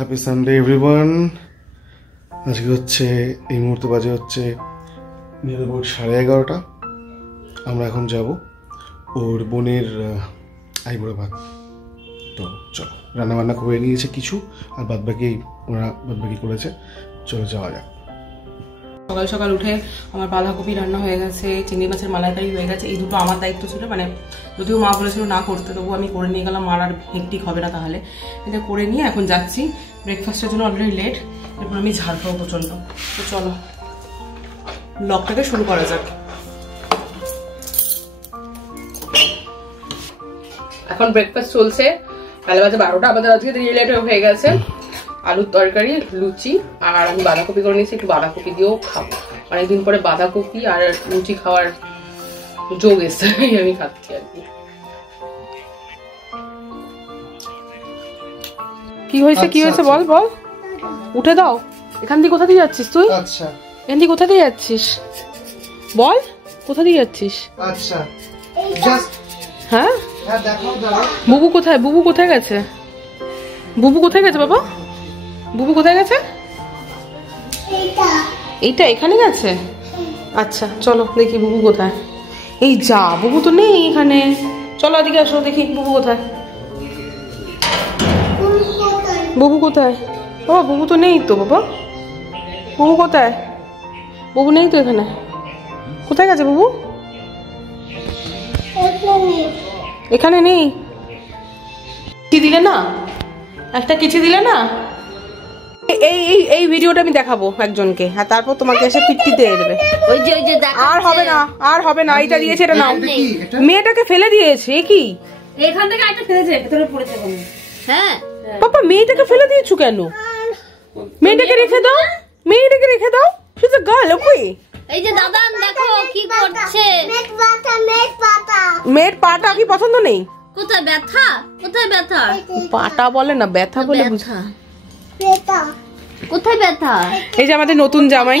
Happy Sunday everyone. আজকে হচ্ছে এই মুহূর্তে বাজে হচ্ছে নিয়ে 11:30। আমরা এখন যাব ওর বোনের আইবুড়ো ভাত। তো চলো, রান্নাবান্না করে নিয়েছে কিছু, আর বাদবাকি ওরা বাদবাকি করেছে। চলো যাওয়া যাক। সকাল সকাল উঠে আমার বাঁধাকপি রান্না হয়ে গেছে, চিংড়ি মাছের মালাইকারি হয়ে গেছে। এই দুটো আমার দায়িত্ব ছিল, মানে যদিও মা বলেছিল না করতে, তবুও আমি করে নিয়ে গেলাম। মার আর হেক্টিক হবে না তাহলে। এটা করে নিয়ে এখন যাচ্ছি ব্রেকফাস্টের জন্য, অলরেডি লেট। এরপর আমি ঝাল খাবো প্রচণ্ড। তো চলো ব্লগটাকে শুরু করা যাক। এখন ব্রেকফাস্ট চলছে, বেলা বাজে 12টা। আমাদের আজকে লেট হয়ে গেছে। আলুর তরকারি, লুচি, আর আমি বাঁধাকপি করে নিয়েছি। একটু বাঁধাকপি দিয়েও খাবো, অনেকদিন পরে বাঁধাকপি আর লুচি খাওয়ার যোগ এসছে, আমি খাচ্ছি আর কি। কি হয়েছে কি হয়েছে বল বল, উঠে দাও। এখান দিয়ে কোথা দিয়ে যাচ্ছিস তুই? আচ্ছা, এখান দিয়ে কোথা দিয়ে যাচ্ছিস বল, কোথা দিয়ে যাচ্ছিস? আচ্ছা জাস্ট হ্যাঁ দেখাও দাঁড়াও। বুবু কোথায়? বুবু কোথায় গেছে? বুবু কোথায় গেছে বাবা? বুবু কোথায় গেছে? এইটা এখানে গেছে। আচ্ছা চলো দেখি বুবু কোথায়। এই যা, বুবু তো নেই এখানে। চলো এদিকে আসো, দেখি বুবু কোথায়। বুবু কোথায়? বাবা বুবু তো নেই তো। বাবা বুবু কোথায়? বুবু নেই তো এখানে। কোথায় গেছে বুবু? এখানে নেই। কি দিলে না? একটা কিছু দিলে না? এই এই এই ভিডিওটা আমি দেখাবো একজনকে, আর তারপর তোমাকে এসে পিট্টি দিয়ে দেবে। ওই যে আর হবে না, আর হবে না। এইটা দিয়েছে, এটা নাও। মেয়েটাকে ফেলে দিয়েছে। কি এখান থেকে একটা ফেলেছে, ভেতরে পড়েছে কোন? হ্যাঁ পাপা, মেয়েটাকে ফেলে দিয়েছো কেন? মেয়েটাকে রেখে দাও, মেয়েটাকে রেখে দাও। শুধু গাল ওকে। এই যে দাদা দেখো কি করছে। মেয়ের পাটা কি পছন্দ নেই? কোথায় ব্যথা? কোথায় ব্যথা? পাটা বলে না, ব্যথা বলে বুঝা। কোথায় ব্যথা? এই যে আমাদের নতুন জামাই।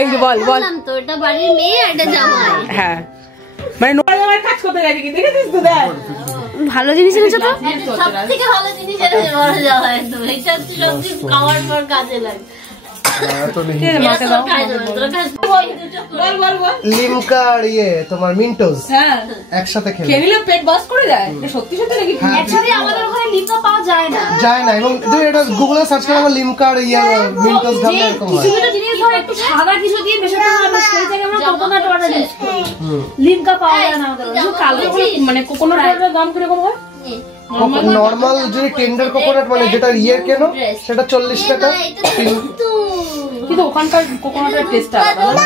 এই যে বল বল তো এটা বাড়ির মেয়ে আর এটা জামাই। হ্যাঁ, মানে জামাই কাজ করতে গেছে কি দেখেছিস তো? দেখ ভালো জিনিস এনেছো তো। সবথেকে ভালো জিনিস এনেছে বড় জামাই। তো এটা সবজি খাওয়ার পর কাজে লাগে। লিমকা আর ইয়ে তোমার মিন্টোস একসাথে খেলে নিলে পেট বাস করে যায়। সত্যি সত্যি নাকি? একসাথে আমাদের ওখানে লিমকা পাওয়া যায় না। যায় না। এবং তুমি এটা গুগলে সার্চ করে আবার লিমকা আর ইয়ে মিন্টোস ঢাললে এরকম হয়। কিছু জিনিস ধর একটু সাদা কিছু দিয়ে মেশাতে হয়, আমরা সেই জায়গায় আমরা কোকোনাট ওয়াটার ইউজ করি। লিমকা পাওয়া যায় না আমাদের ওখানে। কালো মানে কোকোনাট ওয়াটারের দাম কিরকম হয়? নরমাল যদি টেন্ডার কোকোনাট মানে যেটা ইয়ে কেন সেটা 40 টাকা। কিন্তু ওখানকার কোকোনাটের টেস্ট আলাদা।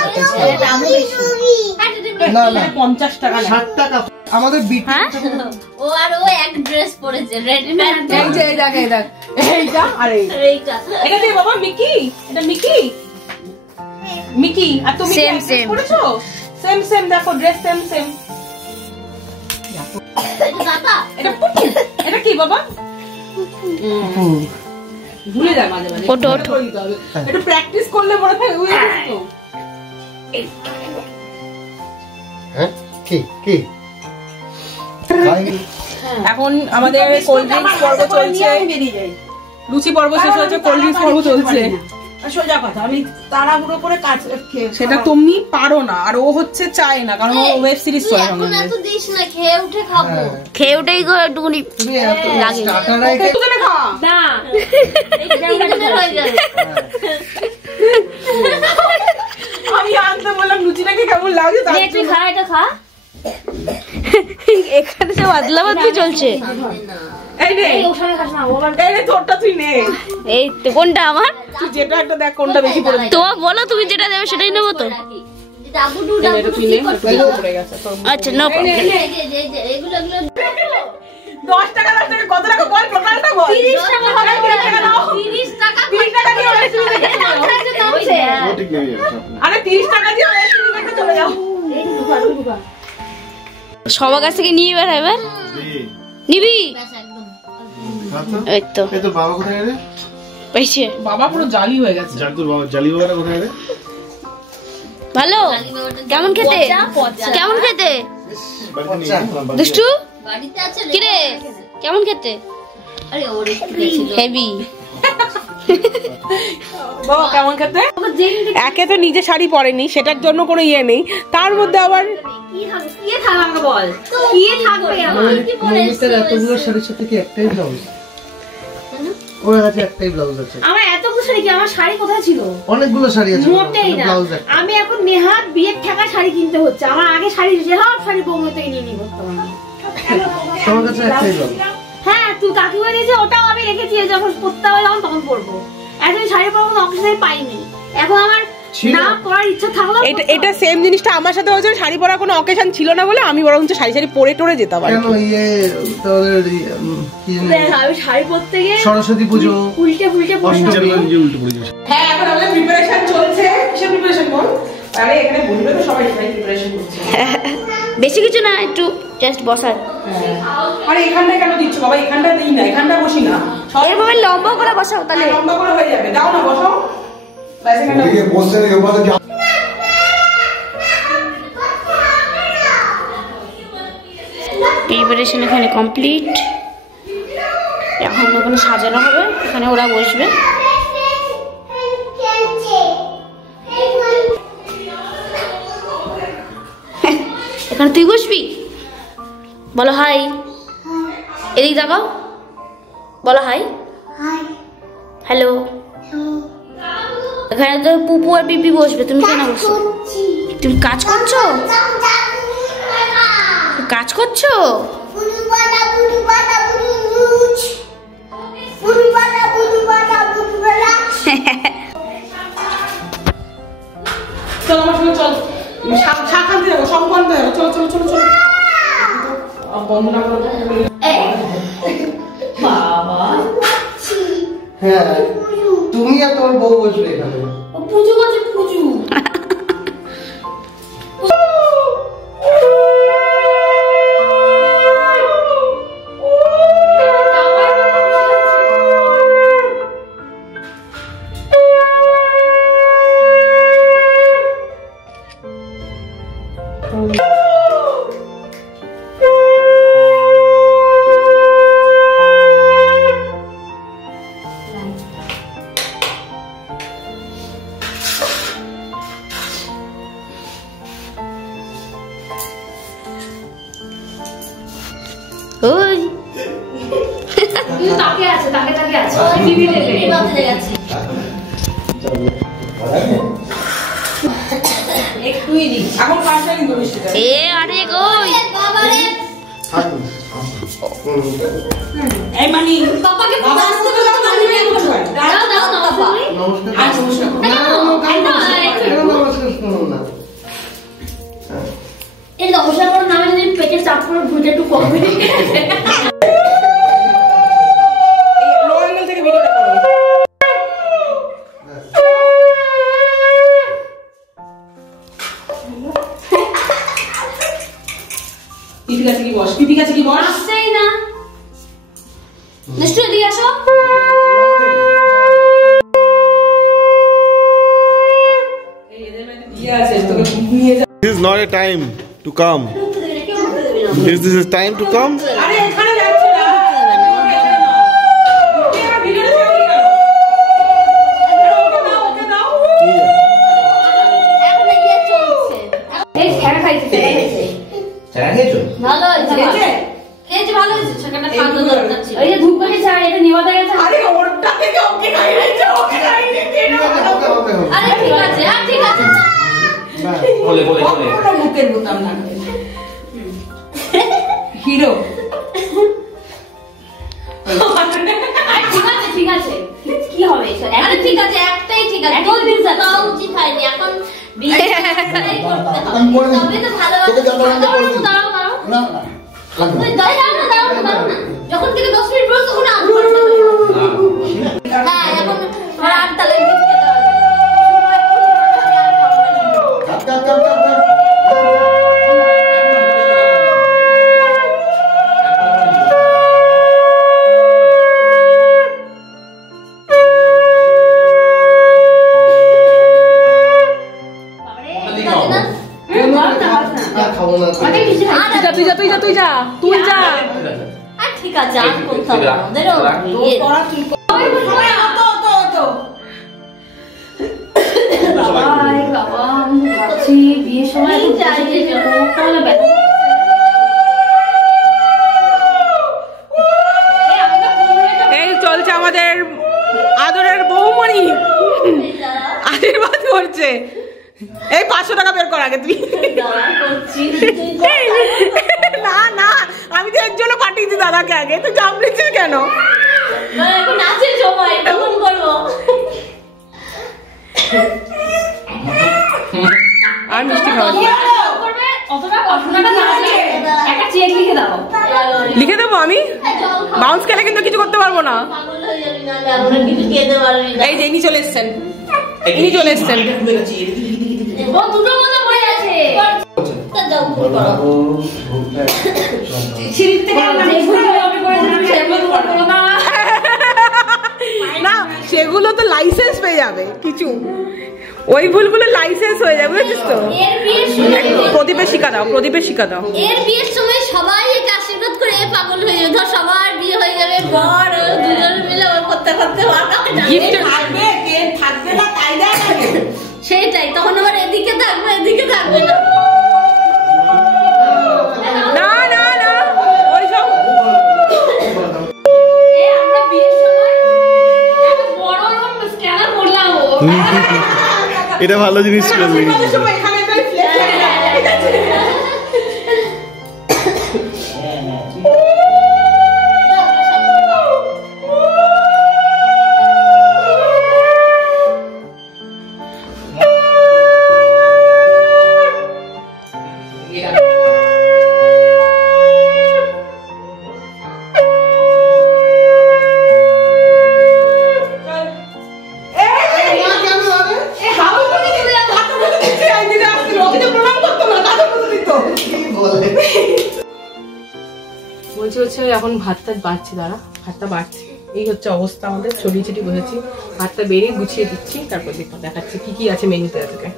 না না 50 টাকা 60 টাকা। আমাদের বিট ও আর ও এক ড্রেস পরেছে রেডিমেড। এই যে এই দেখ এই দেখ এইটা আর এইটা। এটা দিয়ে বাবা মিকি, এটা মিকি। মিকি আর তুমি কি ড্রেস পরেছো? সেম সেম, দেখো ড্রেস সেম সেম। দাদা এটা এটা কি বাবা? ভুলে যায় মাঝে মাঝে। ওটো ওটো একটু প্র্যাকটিস করলে মনে থাকে ওই তো। হ্যাঁ কি কি এখন আমাদের কোল্ড ড্রিঙ্কস পর্ব চলছে। লুচি পর্ব শেষ হয়েছে, কোল্ড ড্রিঙ্কস পর্ব চলছে। সোজা কথা, আমি তাড়াহুড়ো করে কাজ সেটা তুমি পারো না, আর ও হচ্ছে চায় না, কারণ ও ওয়েব সিরিজ চলে। এখন এত দিস না, খেয়ে উঠে খাবো। খেয়ে উঠেই গো একটুখানি লাগে। দুজনে খা না, তিনজনের হয়ে যাবে। আমি আনতে বললাম লুচিটাকে কেমন লাগে, তুই খা, এটা খা। এখানে সব আদলা বাদলি চলছে। এই নে, এই নে তোরটা তুই নে। এই তো কোনটা আমার? তুই যেটা একটা দেখ কোনটা বেশি পড়ে। তো বলো তুমি যেটা দেবে সেটাই নেবো তো। আচ্ছা নো প্রবলেম। 10 টাকা 10 টাকা কত টাকা বল, টোটালটা বল। 30 টাকা হবে। 30 টাকা 30 টাকা দিয়ে ওয়েব সিরিজ দেখে চলে যাও। আরে 30 টাকা দিয়ে ওয়েব সিরিজ দেখে চলে যাও। সবার কাছ থেকে নিয়ে এবার এবার নিবি। এই তো এই তো বাবা কোথায় রে? পাইছে বাবা পুরো জালি হয়ে গেছে। তোর বাবা জালি বাবাটা কোথায় রে? ভালো কেমন খেতে? কেমন খেতে দুষ্টু? কি রে কেমন খেতে? হেভি বাবা কেমন খেতে? একে তো নিজে শাড়ি পরেনি, সেটার জন্য কোনো ইয়ে নেই, তার মধ্যে আবার কি থাকবে আমাকে বল, কি থাকবে আমার? মমিতার এতগুলো শাড়ির সাথে কি একটাই ব্লাউজ? ওর কাছে একটাই ব্লাউজ আছে। আমার এতগুলো শাড়ি কি, আমার শাড়ি কোথায় ছিল? অনেকগুলো শাড়ি আছে, মোটেই না। আমি এখন নেহাত বিয়ের টাকা শাড়ি কিনতে হচ্ছে, আমার আগে শাড়ি সব শাড়ি বৌমা থেকে নিয়ে নিব। তোমার কাছে একটাই ব্লাউজ? হ্যাঁ, তুই কাকিমা দিয়েছে, ওটাও আমি রেখেছি, যখন পড়তে হবে যখন তখন পরবো। এখন শাড়ি পরবো অকেশনে পাইনি, এখন আমার না পরার ইচ্ছা থাকলো। এটা সেম জিনিসটা আমার সাথে হয়েছিল, শাড়ি পরার কোনো অকেশন ছিল না বলে আমি বরঞ্চ শাড়ি পরে টরে যেতাম। কেন আমি শাড়ি পরতে গিয়ে সরস্বতী পুজো উল্টে হ্যাঁ, এখন আমাদের প্রিপারেশন চলছে। কিসের প্রিপারেশন বল? আরে এখানে বলবে তো সবাই প্রিপারেশন করছে। বেশি কিছু না, একটু জাস্ট বসার। আরে এখানটা কেন দিচ্ছ বাবা? এখানটা দিই না, এখানটা বসি না, এরভাবে লম্বা করে বসাও, তাহলে লম্বা করে হয়ে যাবে। দাও না, বসাও। প্রিপারেশন এখানে কমপ্লিট। এখন ওখানে সাজানো হবে, এখানে ওরা বসবে। এখানে তুই বসবি, বলো হাই। এদিক দেখাও, বলো হাই। হ্যালো। এখানে তো পুপু আর পিপি বসবে, তুমি কেন বসছো? তুমি কাজ করছো? কাজ করছো? চল আমার সঙ্গে চল, শাখান দিয়ে যাবো, সব বন্ধ হয়ে যাবো। চলো চলো চলো চলো, বন্ধ না করো। বাবা, হ্যাঁ, তুমি আর তোমার বউ বসবে এখানে। পুজো করছে, পুজো। ওই তাকে আছে, তাকে আছে, বিবি দেবে, বাতে গেছে। একটুই দি, এখন কাজটা কিন্তু বেশি যায়। এ আরে কই বাবা রে, এই মানি পাপাকে বাবা আসতে তো দাও, মানি নিয়ে বসো। দাও দাও দাও বাবা। নমস্কার। আজ নমস্কার। এই নমস্কার করার নামে যদি পেটের চাপ করে ভুঁড়িটা একটু কমবে। লো অ্যাঙ্গেল থেকে ভিডিওটা করো। পিপি কাছে কি বস, পিপি কাছে কি বস। আসছেই না, নিশ্চয় দিয়ে আসো। এই এদের মধ্যে দিয়ে আছে, তোকে নিয়ে যা। This is not a time to come. This is time to come. আরে এখানে যাচ্ছে না, তুই আমার ভিডিওটা ছেড়ে দিয়ে গেল। ওকে দাও। এখন এই যে চলছে, এই খেলা খাইছে, ভালো হয়েছে, খেয়েছে ভালো হয়েছে। সেখানটা খাওয়া দরকার ছিল। এই যে ধূপকাঠি ছাড়া এটা নেওয়াতে গেছে। আরে ওরটা থেকে ওকে খাই রাখছে, ওকে খাই দিতে না। আরে ঠিক আছে, আর ঠিক আছে। বলে বলে বলে পুরো মুখের বোতাম না হিরো। আরে ঠিক আছে, কি হবে? আরে ঠিক আছে, একটাই ঠিক আছে, দুই দিন তাও উচিত হয়নি। এখন বিয়ে করতে হবে, তবে তো ভালো হবে। দাঁড়াও দাঁড়াও, দাঁড়াও না, যখন থেকে 10 মিনিট পর তখন আমি হ্যাঁ, এখন আমার আর তাহলে গিফট খেতে হবে। তুই যা। ঠিক আছে, আর করতে হবে না। ওদেরও বাবা আমি ভাবছি বিয়ের সময় এই চলছে আমাদের আদরের বৌমণি আশীর্বাদ করছে। এই 500 টাকা বের কর আগে তুই। না না আমি তো এর জন্য পাঠিয়েছি দাদাকে আগে, তুই চাপ নিচ্ছিস কেন? নাচের সময় তখন করবো। আর মিষ্টি খাওয়া লিখে দেবো আমি, বাউন্স খেলে কিন্তু কিছু করতে পারবো না। এই যে ইনি চলে এসছেন, ইনি চলে এসছেন। দুটো মতো পড়ে আছে। না সেগুলো তো লাইসেন্স পেয়ে যাবে কিছু, ওই ভুলগুলো লাইসেন্স হয়ে যাবে, বুঝেছিস তো? প্রদীপের শিখা দাও, প্রদীপের শিখা দাও। এর বিয়ের সময় সবাই একে আশীর্বাদ করে পাগল হয়ে যাবে। ধর সবার বিয়ে হয়ে যাবে, বর দুজন মিলে ওর করতে করতে সেটাই, তখন আবার এদিকে থাকবে এদিকে থাকবে না। না না না ওইসব আমরা বিয়ের সময় একটা বড় রকম স্ক্যানার করলাম। এটা ভালো জিনিস করলি। বলছি হচ্ছে এখন ভাতটা বাড়ছি, দাঁড়া ভাতটা বাড়ছি। এই হচ্ছে অবস্থা আমাদের, ছড়িয়ে ছিটিয়ে বসেছি। ভাতটা বেরিয়ে গুছিয়ে দিচ্ছি, তারপর দেখাচ্ছি কি কি আছে মেনুতে আজকে।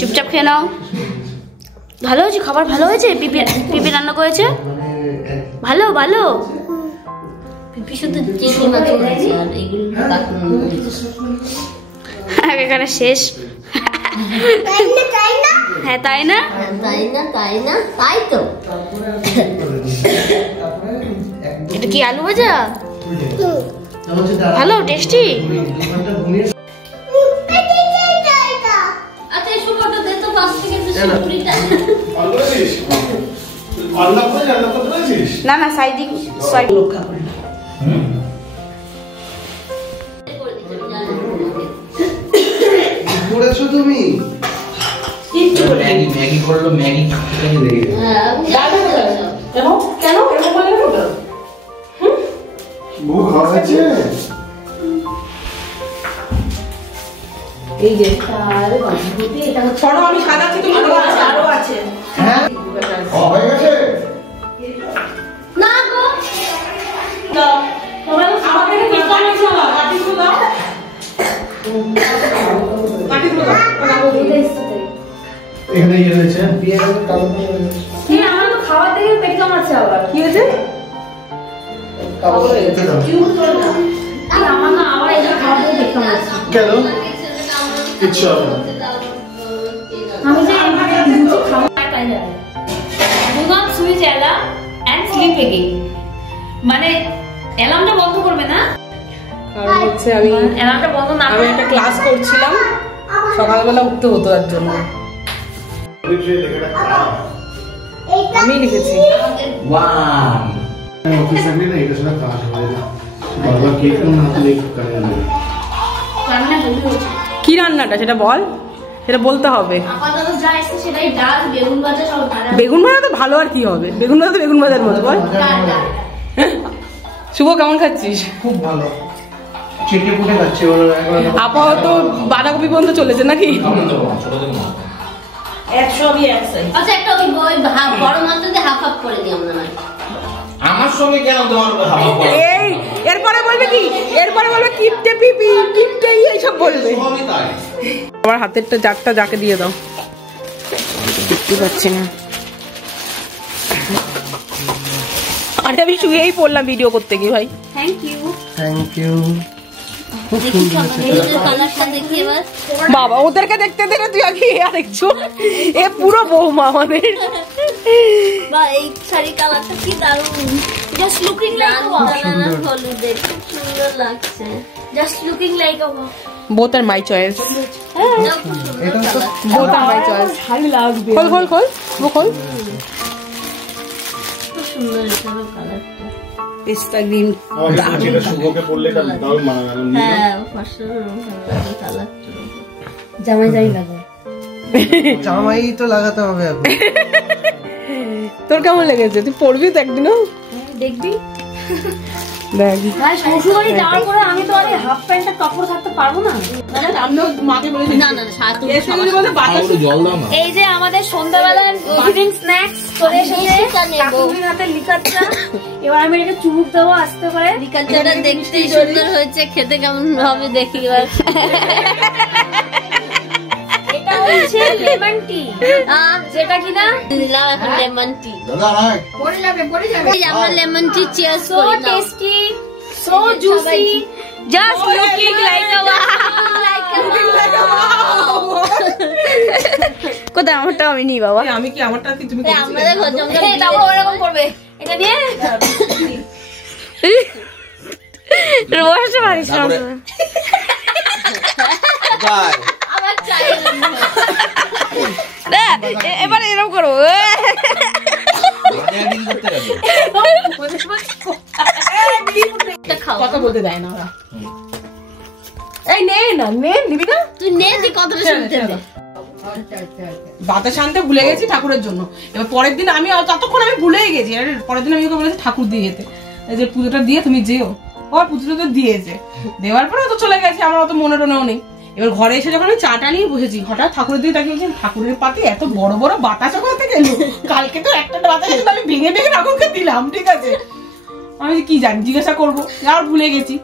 চুপচাপ খেয়ে নাও। ভালো হয়েছে খাবার, ভালো হয়েছে। পিপি রান্না করেছে, ভালো ভালো। পিপি শুধু চিংড়ি মাছ করেছে আর এগুলো এখানে শেষ। হ্যাঁ তাই না, তাই না, তাই না, তাই তো। এটা কি আলু ভাজা? ভালো টেস্টি। আচ্ছা এই সুপটা দে তো, পাশ থেকে একটু সিঁদুরিটা। না না সাইডি সাইড রক্ষা করে করেছো তুমি? ম্যাগি করলো, ম্যাগি কেন এরকম বলে না? বউ খাওয়া আছে? এই যে ছড়ো আমি সাজাচ্ছি, তুমি আরো আছে। হ্যাঁ হয়ে গেছে। না গো তোমার আমাকে কি করেছো? বাটিগুলো দাও, বাটিগুলো দাও। এখানে ইয়ে রয়েছে। কি আমার তো খাওয়া থেকে পেট কামাচ্ছে আবার। কি হয়েছে? আমার না আবার এটা খাওয়া থেকে পেট কামাচ্ছে। কেন? কিচ্ছু হবে না। আমি যে খাওয়া তাই জানি। Do not switch alarm and sleep again. মানে অ্যালার্মটা বন্ধ করবে না, কারণ হচ্ছে আমি অ্যালার্মটা বন্ধ না আমি একটা ক্লাস করছিলাম, সকালবেলা উঠতে হতো তার জন্য। আমি লিখেছি ওয়াও অফিসে না এটা সেটা কাজ হয় না। বাবা কেক না হলে কাজ হবে। রান্না হেভি হচ্ছে। কি রান্নাটা সেটা বল, সেটা বলতে হবে। আপাতত যা এসে সেটাই ডাল, বেগুন ভাজা সব ভাজা। বেগুন ভাজা তো ভালো, আর কি হবে? বেগুন ভাজা তো বেগুন ভাজার মতো। বল শুভ কেমন খাচ্ছিস? খুব ভালো, চেটে পুটে খাচ্ছে ওরা একবার। আপাতত বাঁধাকপি পর্যন্ত চলেছে নাকি? একসবই এক সাইজ। আচ্ছা একটা ওই বড় মাছটাতে হাফ হাফ করে দিই আমরা। আমার সঙ্গে কেন তোমার হাওয়া পড়ে? এই এরপরে বলবে কি? এরপরে বলবে কিপটে পিপি কিপটে এইসব বলবে। সবই তাই। আমার হাতেরটা জারটা যাকে দিয়ে দাও, দেখতে পাচ্ছি না। আরে আমি শুয়েই পড়লাম ভিডিও করতে গিয়ে ভাই। Thank you. Thank you. খুব দেখি সুন্দর চলো কালারটা দেখি এবার। বাবা ওদেরকে দেখতে দে না, তুই আগে আরেকটু। এ পুরো বৌমা আমাদের। বা এই শাড়ি কালারটা কি দারুণ, জাস্ট লুকিং লাইক আ হলুদের, খুব সুন্দর লাগছে, just looking like a. Both are my choice, এটা তো বোথ আর মাই চয়েস। ভালো লাগবে। খোল খোল খোল ও খোল। খুব সুন্দর এসব কালারটা, পিস্তা গ্রিন। যেটা শুভকে পড়লে এটা দারুণ মানাবে। হ্যাঁ অসাধারণ কালারটা। জামাই যাই লাগা, জামাই তো লাগাতে হবে এখন। তোর কেমন লেগেছে? তুই পড়বি তো একদিনও? দেখবি দেখ ভাই শ্বশুরবাড়ি যাওয়ার পরে আমি তো আরে হাফ প্যান্টটা কাপড় থাকতে পারবো না। আমিও মাকে বলেছি না না সাথে জল দাও না। এই যে আমাদের সন্ধ্যাবেলার ইভিনিং স্ন্যাক্স চলে এসেছে, কাকুর হাতে লিকার চা। এবার আমি এটা চুমুক দেবো আসতে পারে। লিকার চাটা দেখতেই সুন্দর হয়েছে, খেতে কেমন হবে দেখি এবার। এটা হচ্ছে লেমন টি, যেটা কিনা দিলাম এখন লেমন টি। পড়ে যাবে। আমরা লেমন টি চিয়ার্স করি। So tasty, so juicy, just looking like আ কোথায় আমারটা আমি নি বাবা। আমি কি আমারটা কি তুমি আমাদের ঘর জমজম তারপর ওরকম করবে। এটা দিয়ে বসে পারিস না। আবার চাই এবার এরকম করবো। কথা বলতে দেয় না ওরা। এই নে না, নে নিবি না? তুই নে, তুই কতটা শুনতে দে। বাতাস আনতে ভুলে গেছি ঠাকুরের জন্য। এবার পরের দিন আমি ততক্ষণ আমি ভুলেই গেছি। আর পরের দিন আমি ওকে বলেছি ঠাকুর দিয়ে যেতে, যে পুজোটা দিয়ে তুমি যেও। ওর পুজোটা তো দিয়েছে, দেওয়ার পরে তো চলে গেছে, আমার অত মনে টনেও নেই। এবার ঘরে এসে যখন আমি চাটা নিয়ে বসেছি, হঠাৎ ঠাকুরের দিকে তাকিয়েছি, ঠাকুরের পাতে এত বড় বড় বাতাস কোথা থেকে এলো। কালকে তো একটা বাতাস এসে আমি ভেঙে ভেঙে ঠাকুরকে দিলাম, ঠিক আছে। আমি কি জানি, জিজ্ঞাসা করবো, আর ভুলে গেছি।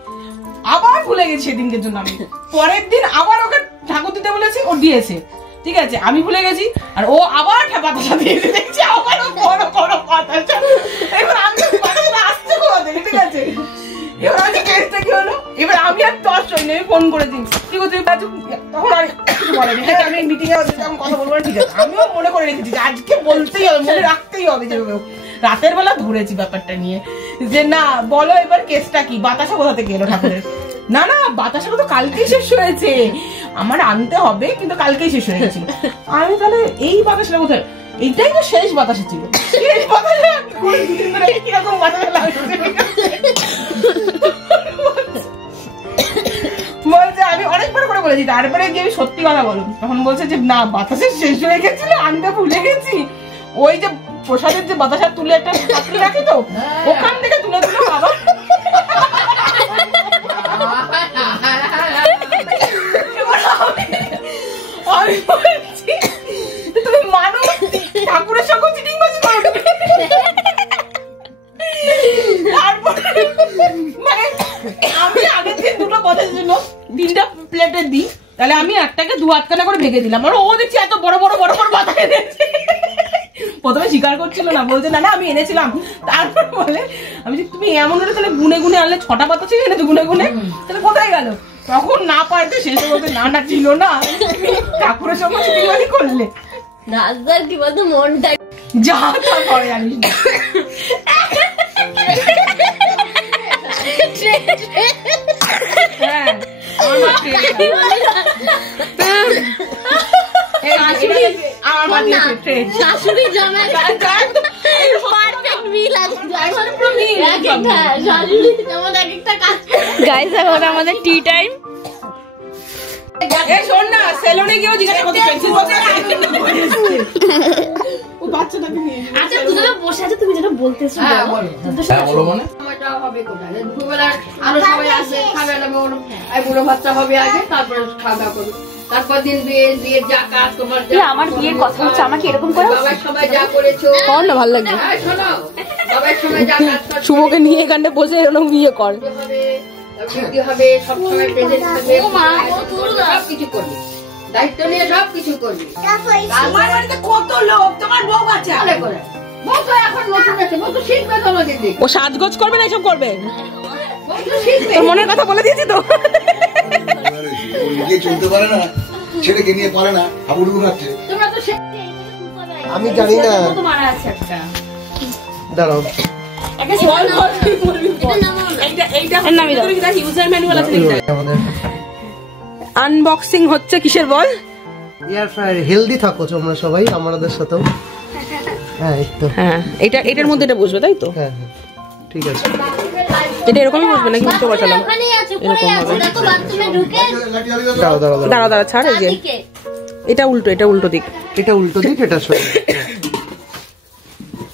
আবার ভুলে গেছি সেদিনকে জন্য। আমি পরের দিন আবার ওকে ঠাকুর দিতে বলেছি, ও দিয়েছে, ঠিক আছে। আমি ভুলে গেছি, আর ও আবার বাতাসা দিয়েছে, দেখছি আবারও বড় বড় বাতাসা। এবার আমি বাতাসা আসছে কোথা থেকে, ঠিক আছে। এবার আমি কেসটা কি হলো, এবার আমি আর দশ হইনি, আমি ফোন করেছি, কি করছি তখন আর কিছু বলেনি। আমি মিটিং এ কথা বলবো না, ঠিক আছে। আমিও মনে করে রেখেছি যে আজকে বলতেই হবে, মনে রাখতেই হবে। যে রাতের বেলা ধরেছি ব্যাপারটা নিয়ে, যে না বলো এবার কেসটা কি, বাতাসা কোথা থেকে এলো ঠাকুরের। না না, বাতাসাটা তো কালকেই শেষ হয়েছে, আমার আনতে হবে, কিন্তু কালকেই শেষ হয়ে গেছিল। আমি তাহলে এই বাতাসটা কোথায়, এইটাই তো শেষ বাতাসা ছিল। শেষ বাতাসা দুদিন ধরে কিরকম বাতাসা লাগছে বলছে। আমি অনেকবার করে বলেছি, তারপরে গিয়ে আমি সত্যি কথা বলো, তখন বলছে যে না বাতাসে শেষ হয়ে গেছিল, আনতে ভুলে গেছি। ওই যে প্রসাদের যে বাতাসা তুলে একটা পাত্রে রাখি, তো ওখান থেকে তুলে তুলে বাবা আমি বলছি তুমি মানুষ, ঠাকুরের সঙ্গে চিটিং বাজি করো। তারপর মানে আমি আগের দিন দুটো কথার জন্য 3টা প্লেটে দিই, তাহলে আমি একটাকে 2 হাত কানা করে ভেঙে দিলাম। আর ও দেখছি এত বড় বড় বড় বড় বাতা এনেছে। প্রথমে স্বীকার করছিল না, বলছে না না আমি এনেছিলাম। তারপর বলে আমি যে তুমি এমন হলে তাহলে গুনে গুনে আনলে 6টা পাতা ছিল এনেছো গুনে গুনে, তাহলে কোথায় গেল? তখন না পারতে শেষে বলতে না না ছিল না, ঠাকুরের সঙ্গে চিটিংবাজি করলে। রাজদার কি বলতো মনটা যা তা করে জানিস না। হ্যাঁ শাশুড়ি জামাই পারফেক্ট মিল আছে। শাশুড়ি যেমন এক একটা কাজ। গাইস এখন আমাদের টি টাইম। এই শোন না, সেলুনে গিয়েও জিজ্ঞাসা করতে পেন্সিল বক্স ও বাচ্চাটাকে নিয়ে। আচ্ছা দুজনে বসে আছে, তুমি যেটা বলতেছো বলো। বলো মানে সময়টা হবে কোথায়? দুপুরবেলা আরো সবাই আসবে, খাবে না, বুড়ো ভাতটা হবে আগে, তারপরে খাওয়া দাওয়া করবে। তারপর দিন বিয়ের যা কাজ তোমার, আমার বিয়ের কথা হচ্ছে, আমাকে এরকম করে বাবার সময় যা করেছো, না ভালো লাগছে। হ্যাঁ শোনো, বাবার সময় যা কাজ করছো শুভকে নিয়ে এখানে বসে এরকম বিয়ে কর হবে, বৃদ্ধি হবে, সবসময় প্রেজেন্ট থাকবে, সবকিছু করবে, দায়িত্ব নিয়ে সবকিছু করবে। আমার বাড়িতে কত লোক, তোমার বউ বাচ্চা ভালো করে বউ তো এখন নতুন আছে, বউ তো শিখবে তোমাকে দেখে। ও সাজগোজ করবে না এসব করবে? বউ তো শিখবে। তোর মনের কথা বলে দিয়েছি তো। ও নিজে চলতে পারে না, ছেলেকে নিয়ে পারে না, হাবুডু খাচ্ছে। তোমরা তো শিখ- আমি জানি না। তো মারা আছে একটা। দাঁড়াও, একটা বল বল তুই বলবি বল। এইটা ভিতরে কি তার ইউজার ম্যানুয়াল আছে নাকি? আমাদের আনবক্সিং হচ্ছে কিসের বল? Air fryer. হেলদি থাকো তোমরা সবাই আমাদের সাথেও। হ্যাঁ এই তো। হ্যাঁ, এটার মধ্যে এটা বসবে তাই তো? হ্যাঁ হ্যাঁ ঠিক আছে। এটা এরকমই বসবে নাকি উল্টো পাল্টালাম? ওখানেই আছে, উপরে আছে, দেখো বাথরুমে ঢুকে দাঁড়াও দাঁড়াও দাঁড়াও। দাঁড়া ছাড় এই যে দিকে। এটা উল্টো দিক। এটা উল্টো দিক, এটা সোজা।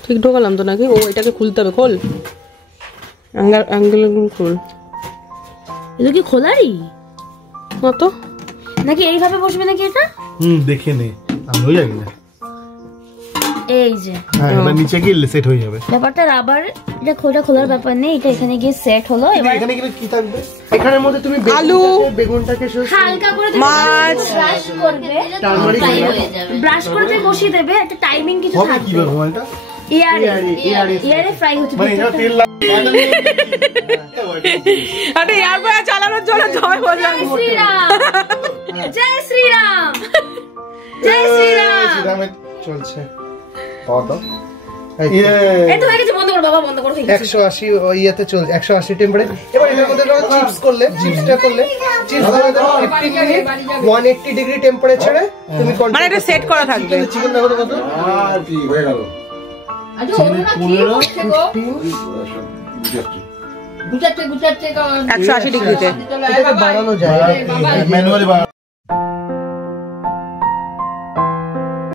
ঠিক ঢোকালাম তো নাকি? ও এটাকে খুলতে হবে, খোল অ্যাঙ্গেল খোল। এটা কি খোলারই কত নাকি এইভাবে বসবে নাকি এটা? দেখে নে, আমিও জানি না। এই যে হ্যাঁ, এবার নিচে গিয়ে সেট হয়ে যাবে। ব্যাপারটা রাবার, এটা খোলার ব্যাপার নেই, এটা এখানে গিয়ে সেট হলো। এবার এখানে গেলে কি থাকবে? এখানের মধ্যে তুমি আলু, বেগুনটাকে হালকা করে মাছ, ব্রাশ করবে, টার্মারিক ব্রাশ করে তুমি বসিয়ে দেবে। একটা টাইমিং কিছু হবে থাকবে। কিভাবে এটা? ইয়ারে ফ্রাই হচ্ছে। মানে এটা তেল আরে এয়ারপা চালানোর জন্য সবাই বললাম শ্রীরাম, জয় শ্রীরাম, জয় শ্রীরাম। সিরামে চলছে। কত? এই তো হয়ে গেছে, বন্ধ করো বাবা, বন্ধ করো। 180 ইয়েতে চলছে, 180 টেম্পারেচার। এবার এটার মধ্যে চিপস করলে, চিপসটা করলে, চিপস ধরে দাও 50 মিনিট 180 ডিগ্রি টেম্পারেচারে তুমি মানে এটা সেট করা থাকবে। চিকেন দেখো তো কত? আর কি হয়ে গেল? আচ্ছা, ওরা কি করছে গো? গুছাচ্ছে 180 ডিগ্রিতে। চলো, এটাকে বাবা, বাড়ানো যায়। বাবা, ম্যানুয়ালি